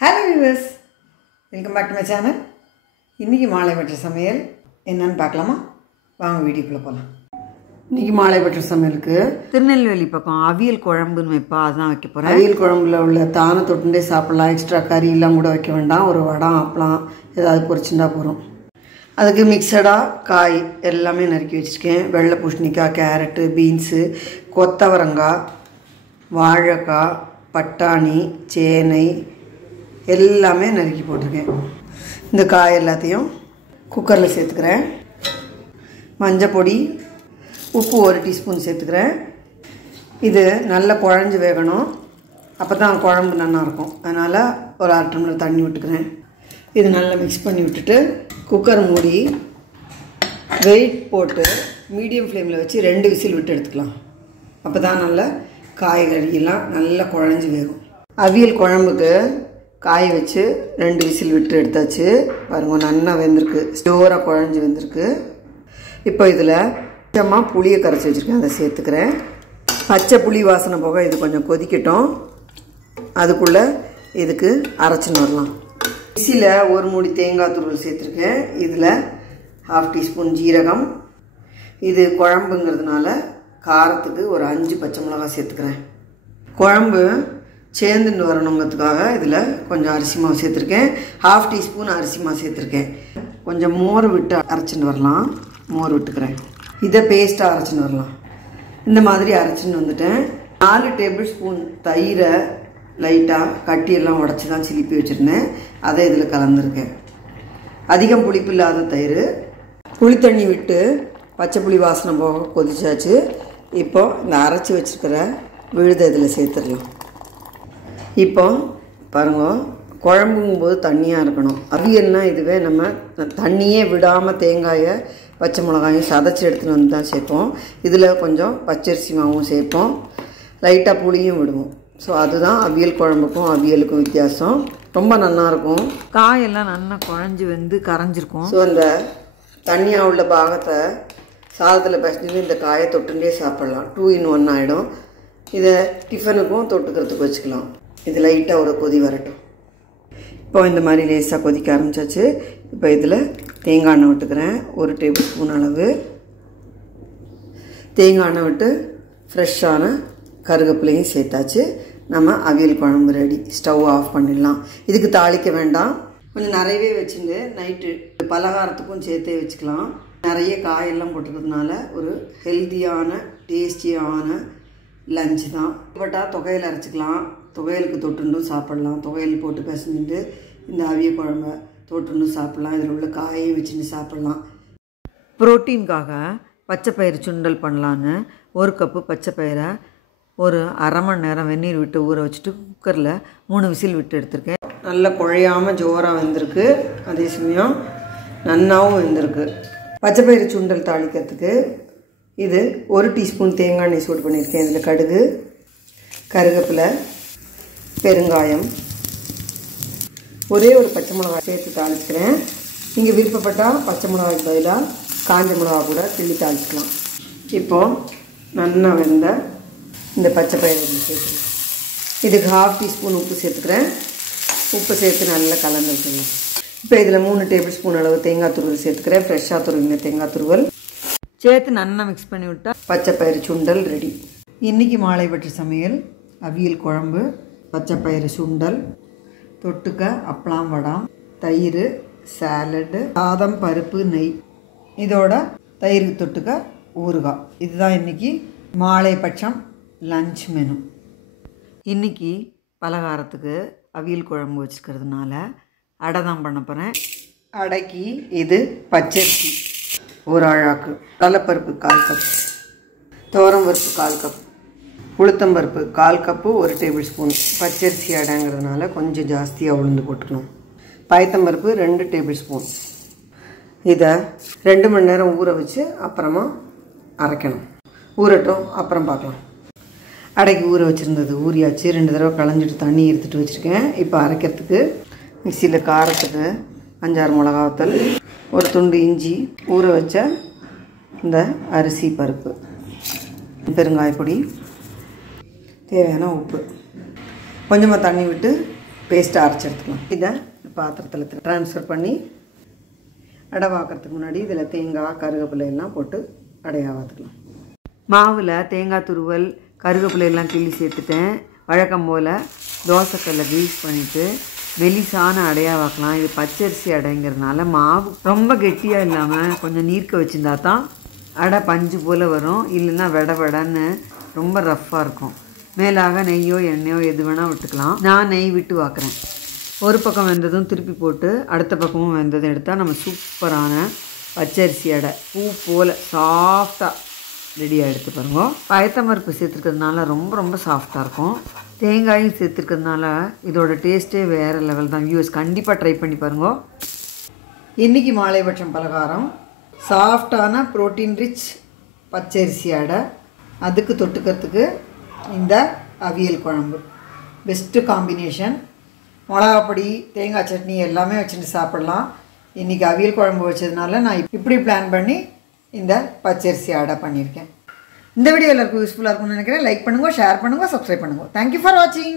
Hello viewers, welcome back to my channel. இன்னைக்கு மாலை பற்ற சமையல் என்னன்னு பார்க்கலாமா? வாங்க வீடியோக்குள்ள போலாம். இன்னைக்கு மாலை பற்ற சமையலுக்கு திருநெல்வேலி பக்கம் அவியல் குழம்புன்னு வைப்பா, அதான் வைக்க போறேன். அவியல் குழம்புல உள்ள தான தொட்டுண்டே சாப்பிடலாம், எக்ஸ்ட்ரா கறி எல்லாம் கூட வைக்க வேண்டாம். ஒரு வடம் அப்பளம் ஏதாவது பொரிச்சுண்டா போறோம். அதுக்கு மிக்சடா காய் எல்லாமே நறுக்கி வச்சிருக்கேன். வெள்ளை பூசணிக்காய், கேரட், பீன்ஸ், கொத்தவரங்காய், வாழைக்காய், பட்டாணி, சேனை எல்லாமே நறுக்கி போட்டிருக்கேன். இந்த காய் எல்லாத்தையும் குக்கரில் சேர்த்துக்கிறேன். மஞ்சள் பொடி, உப்பு 1 டீஸ்பூன் சேர்த்துக்கிறேன். இது நல்லா குழஞ்சி வேகணும், அப்போ தான் குழம்பு நல்லாயிருக்கும். அதனால் ஒரு 1/2 டம்ளர் தண்ணி விட்டுக்கிறேன். இது நல்லா மிக்ஸ் பண்ணி விட்டுட்டு குக்கர் மூடி வெயிட் போட்டு மீடியம் ஃப்ளேமில் வச்சு 2 விசில் விட்டு எடுத்துக்கலாம். அப்போ தான் நல்லா காய்கறியெல்லாம் நல்லா குழஞ்சி வேகும். அவியல் குழம்புக்கு காய் வச்சு 2 விசில் விட்டு எடுத்தாச்சு. பாருங்க, நல்லா வெந்திருக்கு, ஸ்டோராக குழஞ்சி வெந்திருக்கு. இப்போ இதில் கொஞ்சமாக புளியை கரைச்சி வச்சுருக்கேன், அதை சேர்த்துக்கிறேன். பச்சை புளி வாசனை போக இது கொஞ்சம் கொதிக்கட்டும். அதுக்குள்ளே இதுக்கு அரைச்சின்னு வரலாம். மிக்சியில் 1 மூடி தேங்காய் துருவல் சேர்த்துருக்கேன். இதில் 1/2 டீஸ்பூன் ஜீரகம். இது குழம்புங்கிறதுனால காரத்துக்கு ஒரு 5 பச்சை மிளகாய் சேர்த்துக்கிறேன். குழம்பு சேர்ந்துட்டு வரணுங்கிறதுக்காக இதில் கொஞ்சம் அரிசி மாவு சேர்த்துருக்கேன். 1/2 டீஸ்பூன் அரிசி மாவு சேர்த்துருக்கேன். கொஞ்சம் மோர் விட்டு அரைச்சின்னு வரலாம். மோர் விட்டுக்கிறேன். இதை பேஸ்ட்டாக அரைச்சின்னு வரலாம். இந்த மாதிரி அரைச்சின்னு வந்துட்டேன். 4 டேபிள் ஸ்பூன் தயிரை லைட்டாக கட்டியெல்லாம் உடச்சி தான் சிலிப்பி வச்சுருந்தேன், அதை இதில் கலந்துருக்கேன். அதிகம் புளிப்பு இல்லாத தயிர். புளி தண்ணி விட்டு பச்சை புளி வாசனை போக கொதிச்சாச்சு. இப்போ இந்த அரைச்சி வச்சுருக்கிற விழுதை இதில் சேர்த்துடலாம். இப்போ பாருங்க, குழம்புங்கும்போது தண்ணியாக இருக்கணும். அவியல்னால் இதுவே நம்ம தண்ணியே விடாமல் தேங்காயை பச்சை மிளகாயும் சதைச்சி எடுத்துகிட்டு வந்து தான் சேர்ப்போம். இதில் கொஞ்சம் பச்சரிசி மாவும் சேர்ப்போம், லைட்டாக புளியும் விடுவோம். ஸோ அதுதான் அவியல் குழம்புக்கும் அவியலுக்கும் வித்தியாசம். ரொம்ப நல்லாயிருக்கும். காயெல்லாம் நல்லா குழஞ்சி வந்து கரைஞ்சிருக்கும். ஸோ அந்த தண்ணியாக உள்ள பாகத்தை சாதத்தில் பசங்க இந்த காயை தொட்டுண்டே சாப்பிட்லாம். 2 in 1 ஆகிடும். இதை டிஃபனுக்கும் தொட்டுக்கிறதுக்கு வச்சுக்கலாம். இது லைட்டாக ஒரு கொதி வரட்டும். இப்போ இந்த மாதிரி லேசாக கொதிக்க ஆரம்பிச்சாச்சு. இப்போ இதில் தேங்காய் எண்ணெய் விட்டுக்கிறேன். 1 டேபிள் ஸ்பூன் அளவு தேங்காய் எண்ணெய் விட்டு ஃப்ரெஷ்ஷான கருவேப்பிலையும் சேர்த்தாச்சு. நம்ம அவியல் குழம்பு ரெடி. ஸ்டவ் ஆஃப் பண்ணிடலாம். இதுக்கு தாளிக்க வேண்டாம். கொஞ்சம் நிறையவே வச்சுட்டு நைட்டு பலகாரத்துக்கும் சேர்த்தே வச்சுக்கலாம். நிறைய காயெல்லாம் போட்டுக்கிறதுனால ஒரு ஹெல்த்தியான டேஸ்டியான லஞ்சு தான். பட்டால் தொகையில் அரைச்சிக்கலாம், துவையலுக்கு தொட்டுண்டும் சாப்பிட்லாம். துவையல் போட்டு பிசைஞ்சிட்டு இந்த அவிய குழம்பை தொட்டுண்டும் சாப்பிட்லாம். இதில் உள்ள காயையும் வச்சுட்டு சாப்பிட்லாம். ப்ரோட்டீனுக்காக பச்சை பயிறு சுண்டல் பண்ணலான்னு 1 கப்பு பச்சை பயிரை ஒரு 1/2 மணி நேரம் வெந்நீர் விட்டு ஊற வச்சுட்டு குக்கரில் 3 விசில் விட்டு எடுத்திருக்கேன். நல்லா குழையாமல் ஜோராக வெந்திருக்கு, அதே சமயம் நன்னாவும் வெந்திருக்கு. பச்சை பயிறு சுண்டல் தாளிக்கிறதுக்கு இது 1 டீஸ்பூன் தேங்காய் எண்ணெய் சூடு பண்ணியிருக்கேன். இதில் கடுகு, கருவேப்பிலை, பெருங்காயம், ஒரே ஒரு பச்சை மிளகாய் சேர்த்து தாளிச்சுக்கிறேன். நீங்கள் விருப்பப்பட்டால் பச்சை மிளகாய்க்கு பதிலாக காஞ்ச மிளகா கூட கிள்ளி தாளிச்சுக்கலாம். இப்போது நல்லா வெந்த இந்த பச்சை பயிறு சேர்த்துக்கிறேன். இதுக்கு 1/2 டீஸ்பூன் உப்பு சேர்த்துக்கிறேன். உப்பு சேர்த்து நல்லா கலந்து வச்சுக்கலாம். இப்போ இதில் 3 டேபிள் ஸ்பூன் அளவு தேங்காய் துருவல் சேர்த்துக்கிறேன். ஃப்ரெஷ்ஷாக துருவின தேங்காய் துருவல் சேர்த்து நல்லா மிக்ஸ் பண்ணி விட்டால் பச்சை பயிறு சுண்டல் ரெடி. இன்றைக்கி மாலை பற்ற சமையல் அவியல் குழம்பு, பச்சை பயிறு சுண்டல், தொட்டுக்க அப்பளம், வடம், தயிர், சாலடு, சாதம், பருப்பு, நெய், இதோட தயிருக்கு தொட்டுக்க ஊறுகாய். இதுதான் இன்றைக்கி மாலை பட்சம் லஞ்ச் மெனு. இன்றைக்கி பலகாரத்துக்கு அவியல் குழம்பு வச்சுக்கிறதுனால அடை தான் பண்ண போகிறேன். அடைக்கு இது பச்சரிசி 1 ஆழாக்கு, கடலைப்பருப்பு 1/4 கப், துவரம்பருப்பு 1/4 கப், உளுத்தம்பருப்பு 1/4 கப்பு, 1 டேபிள் ஸ்பூன். பச்சரிசி அடைங்கிறதுனால கொஞ்சம் ஜாஸ்தியாக உளுந்து போட்டுக்கணும். பயத்தம்பருப்பு 2 டேபிள் ஸ்பூன். இதை 2 மணி நேரம் ஊற வச்சு அப்புறமா அரைக்கணும். ஊறட்டும், அப்புறம் பார்க்கலாம். அடைக்கு ஊற வச்சுருந்தது ஊறியாச்சு. 2 தடவை களைஞ்சிட்டு தண்ணி எடுத்துகிட்டு வச்சுருக்கேன். இப்போ அரைக்கிறதுக்கு மிக்சியில் காரத்துக்கு 5-6 மிளகாத்தல், ஒரு துண்டு இஞ்சி, ஊற வச்ச இந்த அரிசி பருப்பு, பெருங்காயப்பொடி, தேவையான உப்பு, கொஞ்சமாக தண்ணி விட்டு பேஸ்ட்டாக அரைச்சி எடுத்துக்கலாம். இதை பாத்திரத்தில் ட்ரான்ஸ்ஃபர் பண்ணி அடை வாக்கிறதுக்கு முன்னாடி இதில் தேங்காய் கருவேப்பிலை எல்லாம் போட்டு அடையாக வாத்துக்கலாம். மாவில் தேங்காய் துருவல் கருவேப்பிலை எல்லாம் கிள்ளி சேர்த்துட்டேன். வழக்கம் போல் தோசைக்கல்லை க்ரீஸ் பண்ணிவிட்டு மெலிசான அடையாக வாக்கலாம். இது பச்சரிசி அடைங்கிறதுனால மாவு ரொம்ப கெட்டியாக இல்லாமல் கொஞ்சம் நீர்க்க வச்சுருந்தா தான் அடை பஞ்சு போல் வரும். இல்லைன்னா வெடன்னு ரொம்ப ரஃப்பாக இருக்கும். மேலாக நெய்யோ எண்ணெயோ எது வேணால் விட்டுக்கலாம். நான் நெய் விட்டு வாக்குறேன். ஒரு பக்கம் வெந்ததும் திருப்பி போட்டு அடுத்த பக்கமும் வெந்ததும் எடுத்தால் நம்ம சூப்பரான பச்சரிசி அடை பூ போல் சாஃப்டாக ரெடியாக எடுத்து பாருங்க. பயத்தம்பருப்பு சேர்த்துருக்கிறதுனால ரொம்ப ரொம்ப சாஃப்டாக இருக்கும். தேங்காயும் சேர்த்துருக்கிறதுனால இதோட டேஸ்ட்டே வேறு லெவல் தான். வியூவர்ஸ் கண்டிப்பாக ட்ரை பண்ணி பாருங்க. இன்றைக்கி மாலைபட்சம் பலகாரம் சாஃப்டான ப்ரோட்டீன் ரிச் பச்சரிசி அடை, அதுக்கு தொட்டுக்கிறதுக்கு இந்த அவியல் குழம்பு பெஸ்ட்டு காம்பினேஷன். மிளகாப்பொடி தேங்காய் சட்னி எல்லாமே வச்சுட்டு சாப்பிட்லாம். இன்றைக்கி அவியல் குழம்பு வச்சதுனால நான் இப்படி பிளான் பண்ணி இந்த பச்சரிசி அடை பண்ணியிருக்கேன். இந்த வீடியோ எல்லாருக்கும் யூஸ்ஃபுல்லாக இருக்கும்னு நினைக்கிறேன். லைக் பண்ணுங்கள், ஷேர் பண்ணுங்கள், சப்ஸ்கிரைப் பண்ணுங்கள். தேங்க்யூ ஃபார் வாட்சிங்.